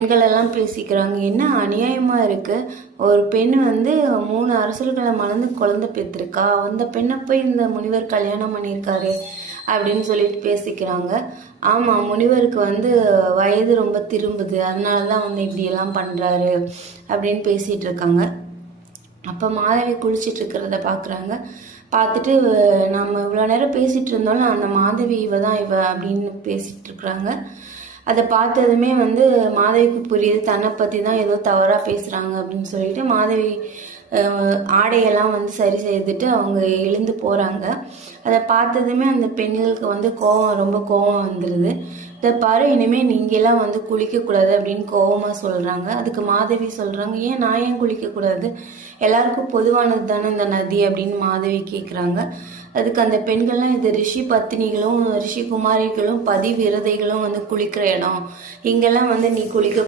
பெண்கள் எல்லாம் பேசிக்கிறாங்க. என்ன அநியாயமா இருக்கு. ஒரு பெண் வந்து 3 அரசர்களை மணந்து குழந்தை பெற்றிருக்கா. அந்த பெண்ணை போய் இந்த முனிவர் கல்யாணம் பண்ணியிருக்காரு அப்படின்னு சொல்லிட்டு பேசிக்கிறாங்க. ஆமா, முனிவருக்கு வந்து வயது ரொம்ப திரும்புது, அதனாலதான் வந்து இப்படி எல்லாம் பண்றாரு அப்படின்னு பேசிட்டு இருக்காங்க. அப்ப மாதவி குளிச்சிட்டு இருக்கிறத பாக்குறாங்க. பார்த்துட்டு நம்ம இவ்வளோ நேரம் பேசிட்டு இருந்தாலும் அந்த மாதவி இவ தான் இவ அப்படின்னு பேசிட்டு இருக்கிறாங்க. அதை பார்த்ததுமே வந்து மாதவிக்கு புரியுது, தன்னை பற்றி தான் ஏதோ தவறாக பேசுகிறாங்க அப்படின்னு சொல்லிட்டு மாதவி ஆடையெல்லாம் வந்து சரி செய்துட்டு அவங்க எழுந்து போகிறாங்க. அதை பார்த்ததுமே அந்த பெண்களுக்கு வந்து ரொம்ப கோபம் வந்துடுது. இதை பாரு, இனிமேல் நீங்கெல்லாம் வந்து குளிக்கக்கூடாது அப்படின்னு கோபமாக சொல்கிறாங்க. அதுக்கு மாதவி சொல்கிறாங்க, ஏன் நான் ஏன் குளிக்கக்கூடாது, எல்லாருக்கும் பொதுவானது தானே இந்த நதி அப்படின்னு மாதவி கேட்குறாங்க. அதுக்கு அந்த பெண்கள்லாம் இது ரிஷி பத்தினிகளும் ரிஷி குமாரிகளும் பதிவிரதைகளும் வந்து குளிக்கிற இடம், இங்கெல்லாம் வந்து நீ குளிக்க